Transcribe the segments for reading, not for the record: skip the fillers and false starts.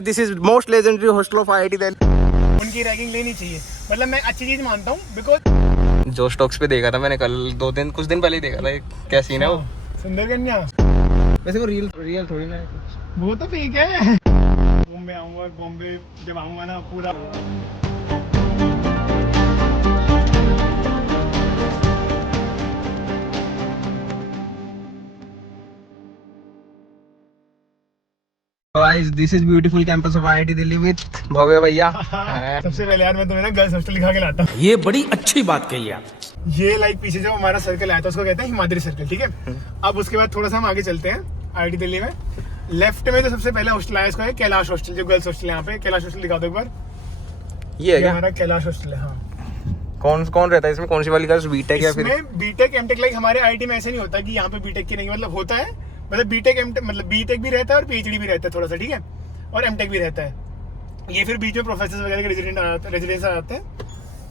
This is most legendary hostel of IIT Delhi. उनकी ragging लेनी चाहिए, मतलब मैं अच्छी चीज मानता हूँ बिकॉज जो स्टॉक्स पे देखा था मैंने कल कुछ दिन पहले ही देखा था, क्या सीन है वो। सुंदर कन्या वैसे वो रियल थोड़ी ना है। वो तो फेक है। बॉम्बे आऊंगा, बॉम्बे जब आऊंगा ना पूरा guys this is beautiful campus of IIT Delhi with Bhavya भैया। सबसे पहले यार मैं तुम्हें ना गर्ल्स हॉस्टल दिखा के लाता हूँ। ये बड़ी अच्छी बात कही आप। ये लाइक पीछे जो हमारा सर्कल आया था उसको कहते हैं हिमाद्री सर्कल, ठीक है। अब उसके बाद थोड़ा सा हम आगे चलते हैं IIT दिल्ली में। लेफ्ट में जो सबसे पहले हॉस्टल आया इसको है कैलाश हॉस्टल, जो गर्ल्स हॉस्टल है यहाँ पे। कैलाश हॉस्टल दिखा दो एक बार। ये है क्या? हमारा कैलाश हॉस्टल है। हाँ, कौन रहता है इसमें? कौन सी वाली गर्ल्स? बीटेक या फिर इसमें बीटेक एमटेक? लाइक हमारे IIT में ऐसे नहीं होता कि यहाँ पे बीटेक की नहीं, मतलब होता है, मतलब बीटेक एमटेक, मतलब बीटेक भी रहता है और PhD भी रहता है थोड़ा सा, ठीक है, और एमटेक भी रहता है। ये फिर बीच में प्रोफेसर वगैरह के रेजिडेंस आ जाते हैं।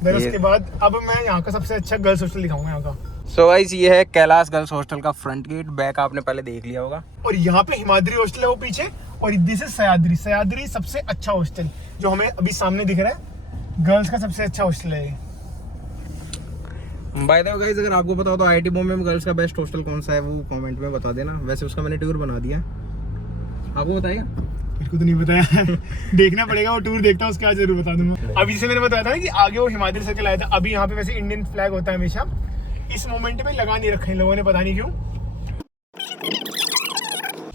फिर उसके बाद अब मैं यहाँ का सबसे अच्छा गर्ल्स हॉस्टल दिखाऊंगा यहाँ का। सो गाइस ये है कैलाश गर्ल्स हॉस्टल का फ्रंट गेट। बैक आपने पहले देख लिया होगा। और यहाँ पे हिमाद्री हॉस्टल है वो पीछे, और दिस इज सह्याद्री। सह्याद्री सबसे अच्छा हॉस्टल जो हमें अभी सामने दिख रहा है, गर्ल्स का सबसे अच्छा हॉस्टल है। बाय द वे गाइस अगर आपको पता हो तो IIT बॉम्बे में गर्ल्स का बेस्ट हॉस्टल कौन सा है वो कमेंट में बता देना। वैसे उसका मैंने टूर बना दिया, आपको बताएगा? मेरे को तो नहीं बताया। देखना पड़ेगा वो टूर, देखता हूँ उसके बाद जरूर बता दूंगा। अभी जैसे मैंने बताया था कि आगे वो हिमाद्री सर्कल आया था, अभी यहाँ पे वैसे इंडियन फ्लैग होता है हमेशा। इस मोमेंट पे लगा नहीं रखा इन लोगों ने, पता नहीं क्यों।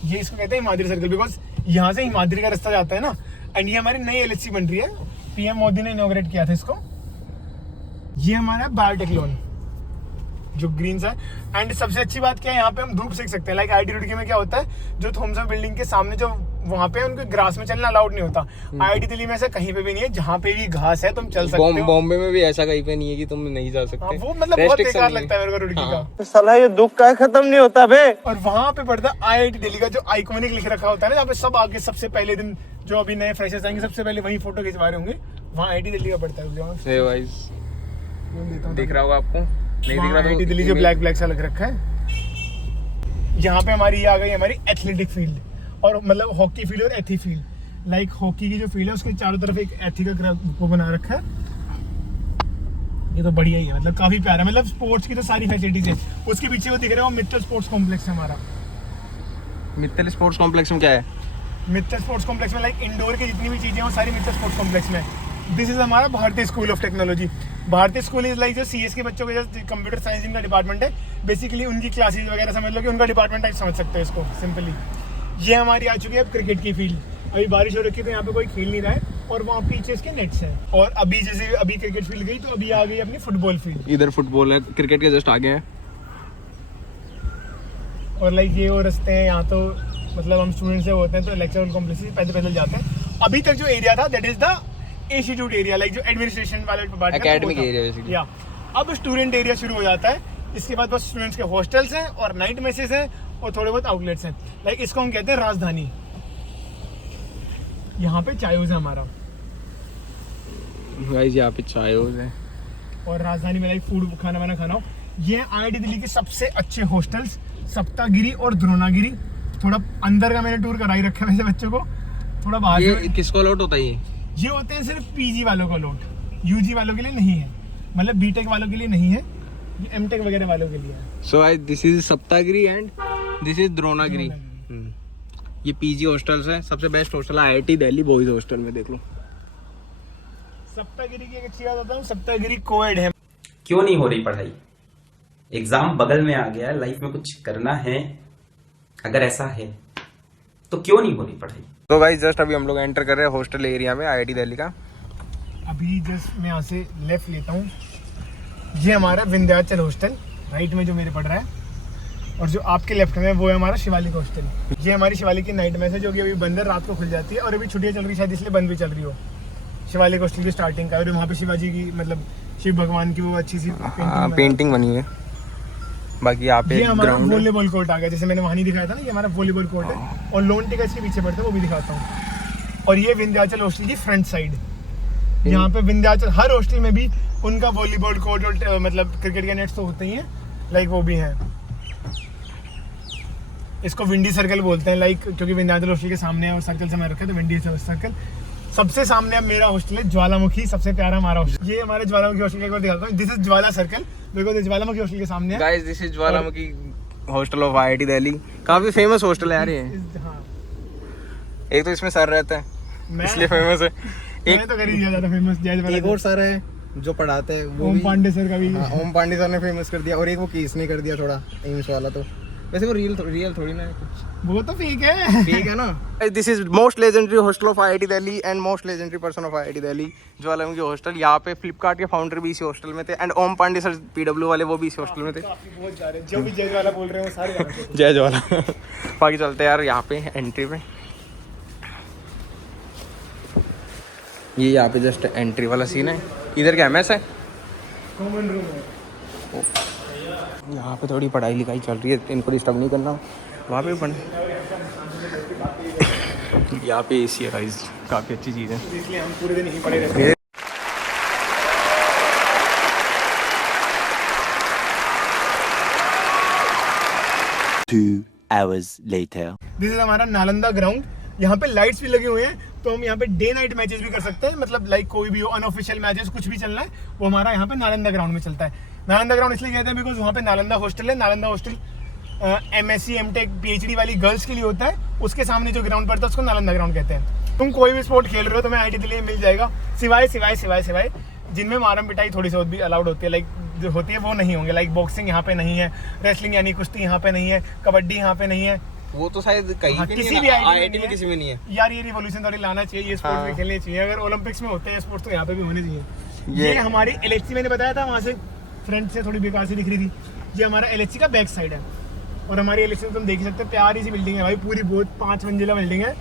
ये इसको कहते हैं हिमाद्री सर्कल बिकॉज यहाँ से हिमाद्री का रास्ता जाता है ना। एंड ये हमारी नई LHC बन रही है, PM मोदी ने इनॉग्रेट किया था इसको। ये हमारा बायोटेक लोन जो ग्रीन सा है। एंड सबसे अच्छी बात क्या है, यहाँ पे हम धूप सेक सकते हैं। लाइक IIT रुड़की में क्या होता है, जो थॉमसन बिल्डिंग के सामने जो वहाँ पे उनके ग्रास में चलना अलाउड नहीं होता। IIT दिल्ली में ऐसा कहीं पे भी नहीं है, जहाँ पे भी घास है तुम चल सकते हो। बॉम्बे में भी ऐसा कहीं पे नहीं है कि तुम नहीं जा सकते। हाँ, वो मतलब बहुत बेकार लगता है मेरे को रुड़की का। तो साला ये दुख का खत्म नहीं होता बे। और वहाँ पे पड़ता है IIT दिल्ली का जो आइकॉनिक लिख रखा होता है ना, जहाँ पे सब आगे सबसे पहले दिन जो अभी नए फ्रेशर्स आएंगे सबसे पहले वही फोटो खिंचवा रहे होंगे, वहाँ IIT दिल्ली का पड़ता है। दिख रहा होगा आपको? नहीं दिख रहा तो IIT दिल्ली जो ब्लैक सा लग रखा है। यहाँ पे हमारी ये आ गई हमारी एथलेटिक फील्ड, और मतलब हॉकी फील्ड और एथी फील्ड। लाइक हॉकी की जो फील्ड है उसके चारों तरफ एक एथी का वो बना रखा है। ये तो बढ़िया ही है, मतलब काफी प्यारा, मतलब स्पोर्ट्स की तो सारी फैसिलिटीज है। उसके पीछे वो दिख रहा है वो मित्तल स्पोर्ट्स कॉम्प्लेक्स है हमारा। मित्तल स्पोर्ट्स कॉम्प्लेक्स में क्या है? मित्तल स्पोर्ट्स कॉम्प्लेक्स में लाइक इंडोर की जितनी भी चीजें हैं वो सारी मित्तल स्पोर्ट्स कॉम्प्लेक्स में। दिस इज हमारा भारतीय स्कूल ऑफ टेक्नोलॉजी। भारतीय स्कूल इज लाइक जो CS के बच्चों के जो कंप्यूटर साइंस इनका डिपार्टमेंट है, बेसिकली उनकी क्लासेज वगैरह समझ लो कि उनका डिपार्टमेंट टाइप समझ सकते हो इसको सिंपली। ये हमारी आ चुकी है अब क्रिकेट की फील्ड। अभी बारिश हो रखी है तो यहाँ पे कोई खेल नहीं रहा है, और वहाँ पीछे इसके नेट्स हैं। और अभी जैसे अभी क्रिकेट फील्ड गई तो अभी आ गई अपनी फुटबॉल फील्ड। इधर फुटबॉल है, क्रिकेट के जस्ट आगे है। और लाइक ये वो रास्ते हैं यहाँ, तो मतलब हम स्टूडेंट से होते हैं तो लेक्चर कॉम्प्लेक्स पैदल पैदल जाते हैं। अभी तक जो एरिया था that is the institute area, like जो एडमिनिस्ट्रेशन वाले एकेडमिक एरिया बेसिकली। या अब स्टूडेंट एरिया शुरू हो जाता है। इसके बाद बस स्टूडेंट्स के हॉस्टल्स हैं और नाइट मेसेज हैं और थोड़े बहुत आउटलेट्स हैं। लाइक इसको हम कहते हैं राजधानी। यहाँ पे चाय हाउस है हमारा गाइस, यहाँ पे चाय हाउस है और राजधानी में लाइक फूड खाना वाना खाना हो। ये IIT दिल्ली के सबसे अच्छे हॉस्टल्स सप्तागिरी और द्रोणागिरी। थोड़ा अंदर का मैंने टूर कराई रखा है वैसे बच्चों को, थोड़ा बाहर। ये किसको अलॉट होता है? ये होते हैं सिर्फ PG वालों का लोट, UG वालों के लिए नहीं है, मतलब बीटेक वालों के लिए नहीं है, ये एमटेक वगैरह वालों के लिए है। So this is Saptagiri and this is Dronagiri. ये PG हॉस्टल्स है। सबसे बेस्ट हॉस्टल है IIT दिल्ली बॉयज हॉस्टल में, देख लो। सप्तागिरी की एक अच्छी बात बताऊं, सप्तागिरी कोएड है। क्यों नहीं हो रही पढ़ाई? एग्जाम बगल में आ गया, लाइफ में कुछ करना है, अगर ऐसा है तो क्यों नहीं हो रही पढ़ाई? तो गाइस जस्ट अभी हम लोग एंटर कर रहे हैं हॉस्टल एरिया में IIT दिल्ली का। अभी जस्ट मैं यहाँ से लेफ्ट लेता हूँ। ये हमारा विंध्याचल हॉस्टल राइट में जो मेरे पढ़ रहा है, और जो आपके लेफ्ट में वो है हमारा शिवालिक हॉस्टल। ये हमारी शिवालिक की नाइट मैस है जो कि अभी बंद है, रात को खुल जाती है, और अभी छुट्टियाँ चल रही है शायद इसलिए बंद भी चल रही हो। शिवालिक हॉस्टल की स्टार्टिंग का, और वहाँ पे शिवाजी की मतलब शिव भगवान की वो अच्छी सी पेंटिंग बनी है। बाकी यहाँ पे ये हमारा वॉलीबॉल कोर्ट आ गया, जैसे मैंने वहाँ नहीं दिखाया था ना, ये हमारा वॉलीबॉल कोर्ट है। और लोन टिकट के पीछे पड़ता है, वो भी दिखाता हूँ। और ये विंध्याचल हॉस्टल की फ्रंट साइड, यहाँ पे विंध्याचल हर हॉस्टल में भी उनका वॉलीबॉल कोर्ट और मतलब क्रिकेट के नेट्स तो होते ही हैं, लाइक वो भी हैं। इसको विंडी सर्कल बोलते हैं, लाइक क्योंकि विंध्याचल हॉस्टल के सामने है और सर्कल से मैं रखा है, तो विंडी सर्कल। सबसे सामने अब मेरा हॉस्टल है ज्वालामुखी, सबसे प्यारा हमारा हॉस्टल। ये हमारे ज्वालामुखी हॉस्टल का एक बार दिखाता हूँ। This is Jwala circle, because Jwalamukhi hostel के सामने है। Guys this is Jwalamukhi hostel of IIT Delhi. काफी फेमस हॉस्टल है यार ये। हाँ, एक तो इसमें सर रहता है मैं इसलिए फेमस है। मैंने तो कर ही दिया ज्यादा फेमस जय एक और सर है जो पढ़ाते हैं, वो ओम भी पांडे सर का भी। हाँ, ओम पांडे सर ने फेमस कर दिया। और एक वो केस ने कर दिया थोड़ा एम्स वाला, तो वैसे वो रियल थोड़ी ना है कुछ, वो तो फेक है। ठीक है ना। This is most legendary hostel of IIT Delhi and most legendary person of IIT Delhi, Jwalamukhi hostel. यहाँ पे फ्लिपकार्ट के फाउंडर भी इसी हॉस्टल में थे and Om Pandey sir PW वाले वो भी इसी हॉस्टल में थे। काफी बहुत जा रहे हैं, जो भी जय ज्वाला बोल रहे हैं वो सारे जा रहे हैं। जय ज्वाला। बाकी चलते हैं यार यहाँ पे एंट्री पे। ये यहाँ पे जस्ट एंट्री वाला सीन है। इधर क्या MS है, कॉमन रूम है। यहाँ पे थोड़ी पढ़ाई लिखाई चल रही है, इनको डिस्टर्ब नहीं करना। वहाँ पे पढ़ यहाँ पे AC है गाइस, काफ़ी अच्छी चीज़ है। इसलिए हम पूरे दिन यहीं पड़े रहते हैं। 2 hours later. दिस इज हमारा नालंदा ग्राउंड। यहाँ पे लाइट्स भी लगे हुए हैं, तो हम यहाँ पे डे नाइट मैचेस भी कर सकते हैं। मतलब लाइक कोई भी हो, अनऑफिशियल मैचेस कुछ भी चलना है, वो हमारा यहाँ पे नालंदा ग्राउंड में चलता है। नालंदा ग्राउंड इसलिए कहते हैं बिकॉज वहाँ पे नालंदा हॉस्टल है। Nalanda hostel MSc MTech PhD वाली गर्ल्स के लिए होता है। उसके सामने जो ग्राउंड पड़ता है उसको नालंदा ग्राउंड कहते हैं। तुम कोई भी स्पोर्ट खेल रहे हो तो मैं IIT दिल्ली में मिल जाएगा, सिवाय जिनमें मारम पिटाई थोड़ी सी भी अलाउड होती है, लाइक जो होती है वो नहीं होंगे। लाइक बॉक्सिंग यहाँ पे नहीं है, रेसलिंग यानी कुश्ती यहाँ पे नहीं है, कबड्डी यहाँ पे नहीं है। वो तो शायद कहीं हाँ, पे किसी नहीं भी है, IIT IIT में किसी में नहीं है। यार ये रिवॉल्यूशन थोड़ी लाना चाहिए, ये स्पोर्ट्स हाँ। में खेलने चाहिए। अगर ओलंपिक्स में होते हैं स्पोर्ट्स तो यहाँ पे भी होने चाहिए। ये ये हमारी LHC मैंने बताया था, वहाँ से फ्रंट से थोड़ी बेकार सी दिख रही थी। ये हमारा LHC का बैक साइड है और हमारी LHC तुम देख सकते हो, प्यारी सी बिल्डिंग है भाई, पूरी बहुत 5 मंजिला बिल्डिंग है।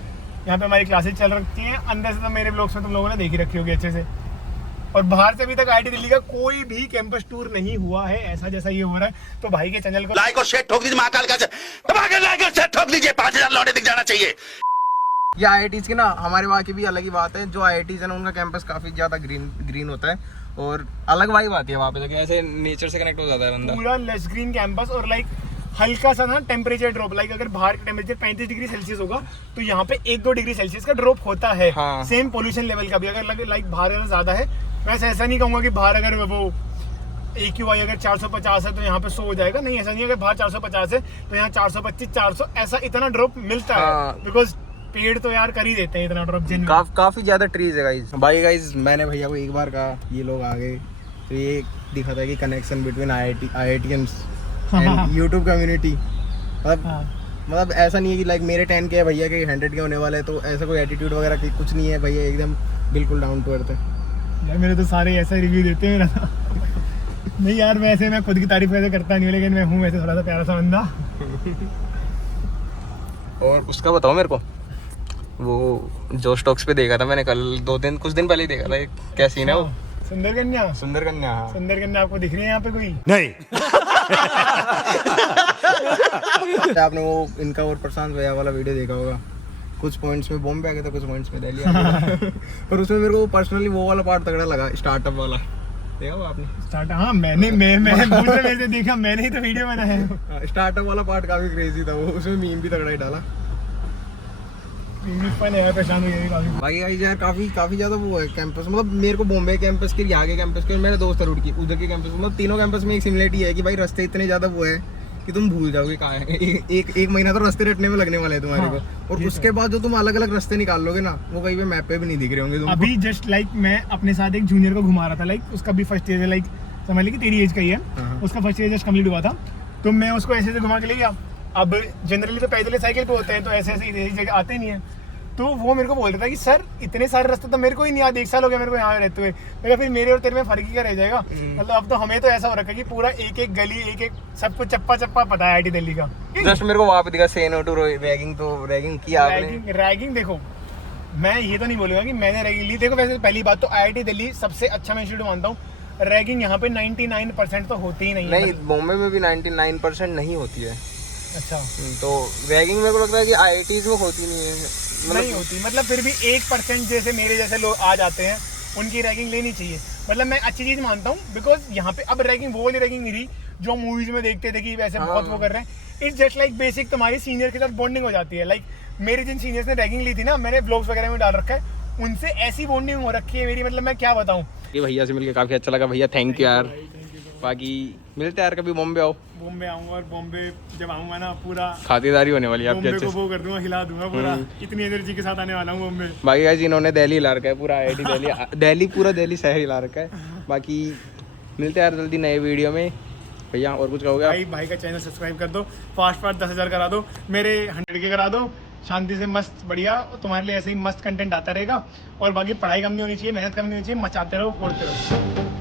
यहाँ पे हमारी क्लासेस चल रखी हैं। अंदर से तो मेरे ब्लॉग्स में तुम लोगों ने देखी रखी होगी अच्छे से। और बाहर से अभी तक IIT दिल्ली का कोई भी कैंपस टूर नहीं हुआ है ऐसा जैसा ये हो रहा है। तो भाई के चैनल को लाइक और शेयर ठोक दीजिए, महाकाल का दबा के लाइक और शेयर ठोक दीजिए, 5000 लौटे दिख जाना चाहिए। ये IITs की ना हमारे वहाँ की भी अलग ही बात है। जो IITs है ना उनका कैंपस काफ़ी ज़्यादा ग्रीन होता है और अलग वाइब आती है वहाँ पे, तो ऐसे नेचर से कनेक्ट हो जाता है बंदा। पूरा लेस ग्रीन कैंपस और लाइक हल्का सा ना टेम्परेचर ड्रॉप। लाइक अगर बाहर का टेम्परेचर 35 डिग्री सेल्सियस होगा तो यहाँ पे 1-2 डिग्री सेल्सियस का ड्रॉप होता है। हाँ। सेम पोल्यूशन लेवल का भी। अगर लाइक बाहर अगर ज्यादा है, वैसे ऐसा नहीं कहूंगा कि बाहर अगर वो AQI अगर 450 है तो यहाँ पे 100 हो जाएगा, नहीं ऐसा नहीं है। अगर बाहर 450 है तो यहाँ 425 400 ऐसा इतना ड्रॉप मिलता हाँ। है। बिकॉज पेड़ तो यार कर ही देते हैं इतना ड्रॉप जिन काफ़ी ज़्यादा ट्रीज है गाइज। भाई गाइज मैंने भैया को एक बार कहा, ये लोग आ गए तो ये दिखा था कि connection between IITians and YouTube community. मतलब ऐसा नहीं है कि लाइक मेरे 10 के है, भैया के 100 के होने वाले हैं, तो ऐसा कोई एटीट्यूड वगैरह की कुछ नहीं है। भैया एकदम बिल्कुल डाउन टू अर्थ है। यार मेरे तो सारे ऐसा रिव्यू देते हैं मेरा। नहीं यार वैसे मैं खुद की तारीफ वैसे करता नहीं हूँ, लेकिन मैं हूँ वैसे थोड़ा सा प्यारा सा बंदा। और उसका बताओ मेरे को, वो जो स्टॉक्स पे देखा था मैंने कल, कुछ दिन पहले ही देखा था, क्या सीन है वो? सुंदर कन्या। सुंदर कन्या। हाँ। सुंदर कन्या आपको दिख रही है यहाँ पे कोई? नहीं। आपने वो इनका और प्रशांत भैया वाला वीडियो देखा होगा, कुछ पॉइंट्स में बॉम्बे आ गया था, कुछ पॉइंट्स में दिल्ली आ गया था। पर उसमें मेरे को पर्सनली वो वाला पार्ट तगड़ा लगा, स्टार्टअप वाला। देखा वो आपने? स्टार्टअप? हाँ मैंने दूसरे मेरे से देखा, मैंने ही तो वीडियो बनाया है। स्टार्टअप वाला पार्ट काफी क्रेजी था वो, उसमें मीम भी तगड़ा ही डाला। बाकी गाइस यार काफी ज्यादा वो है कैंपस। मतलब मेरे को बॉम्बे कैंपस के, यहाँ के कैंपस के, मेरे दोस्त रुड़की उधर के कैंपस, मतलब तीनों कैंपस में एक सिमिलरिटी है कि भाई रास्ते इतने ज्यादा वो है कि तुम भूल जाओगे कहाँ है। एक महीना तो रास्ते रटने में लगने वाला है तुम्हारे को। और उसके बाद जो तुम अलग अलग रास्ते निकाल लोगे ना, वो कहीं पे मैप पे भी नहीं दिख रहे होंगे तुमको। अभी जस्ट लाइक मैं अपने साथ एक जूनियर को घुमा रहा था, लाइक उसका भी फर्स्ट ईयर है, लाइक समझ ली कि तेरी एज का ही है। उसका फर्स्ट ईयर जस्ट कंप्लीट हुआ था, तो मैं उसको ऐसे घुमा के ले गया। अब जनरली तो पैदल साइकिल पे होते हैं, तो ऐसे जगह आते नहीं है। तो वो मेरे को बोल रहा था कि सर इतने सारे रास्ते तो मेरे को ही नहीं याद, 1 साल हो गया मेरे को यहाँ रहते हुए। मैं फिर मेरे और तेरे में फर्क ही क्या रह जाएगा। मतलब अब तो हमें तो ऐसा हो रखा है कि पूरा एक गली एक सब कुछ चप्पा पता है IIT दिल्ली का। जस्ट मेरे को वहाँ पे दिखा से नो टू रैगिंग, तो रैगिंग किया आपने? रैगिंग देखो, मैं ये तो नहीं बोलूंगा कि मैंने रैगिंग ली। देखो वैसे पहली बात तो IIT दिल्ली सबसे अच्छा मैं इंस्टीट्यूट मानता हूँ। रैगिंग यहाँ पे 99% तो होती ही नहीं है। नहीं, बॉम्बे में भी 99% नहीं होती है। अच्छा, तो रैगिंग मेरे को लगता है कि IITs में होती नहीं है। नहीं होती, मतलब फिर भी 1% जैसे मेरे जैसे लोग आ जाते हैं, उनकी रैगिंग लेनी चाहिए। मतलब मैं अच्छी चीज़ मानता हूँ, बिकॉज यहाँ पे अब रैगिंग वो वाली रैगिंग नहीं रही जो मूवीज में देखते थे कि वैसे हाँ। बहुत वो कर रहे हैं। इट्स जस्ट लाइक बेसिक तुम्हारी सीनियर के साथ बॉन्डिंग हो जाती है। लाइक मेरे जिन सीनियर्स ने रैगिंग ली थी ना, मैंने ब्लॉग्स वगैरह में डाल रखा है, उनसे ऐसी बॉन्डिंग हो रखी है मेरी, मतलब मैं क्या बताऊं। ये भैया से मिलके काफी अच्छा लगा भैया, थैंक यू यार। बाकी मिलते हैं यार, कभी बॉम्बे आओ, बॉम्बे आऊंगा, और बॉम्बे जब आऊंगा ना पूरा खातिरदारी होने वाली है आपकी बॉम्बे अच्छे को से। वो कर दूंगा, हिला दूंगा पूरा, इतनी एनर्जी के साथ आने वाला हूँ बॉम्बे। बाकी गाइस इन्होंने दिल्ली हिला रखा है पूरा, IIT दिल्ली दिल्ली पूरा दिल्ली शहर हिला रखा है। बाकी मिलते हैं यार जल्दी नए वीडियो में। भैया और कुछ कहोगे आप? भाई का चैनल सब्सक्राइब कर दो, फास्ट 10,000 करा दो, मेरे 100 के करा दो, शांति से मस्त बढ़िया, तुम्हारे लिए ऐसे ही मस्त कंटेंट आता रहेगा। और बाकी पढ़ाई कम नहीं होनी चाहिए, मेहनत कम नहीं होनी चाहिए, मचाते रहो, फोड़ते रहो।